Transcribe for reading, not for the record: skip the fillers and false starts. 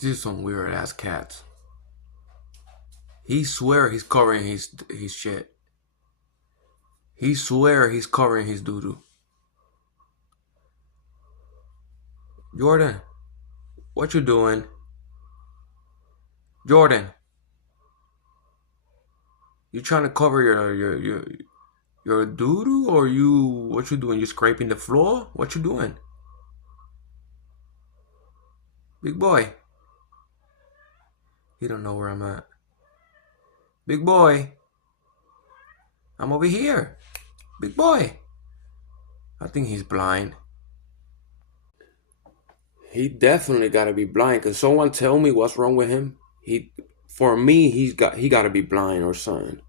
These are some weird ass cats. He swear he's covering his shit. He swear he's covering his doo doo. Jordan, what you doing? Jordan, you trying to cover your doo doo, or what you doing? You scraping the floor? What you doing? Big boy. He don't know where I'm at. Big boy. I'm over here. Big boy. I think he's blind. He definitely gotta be blind. Can someone tell me what's wrong with him? For me, he gotta be blind or something.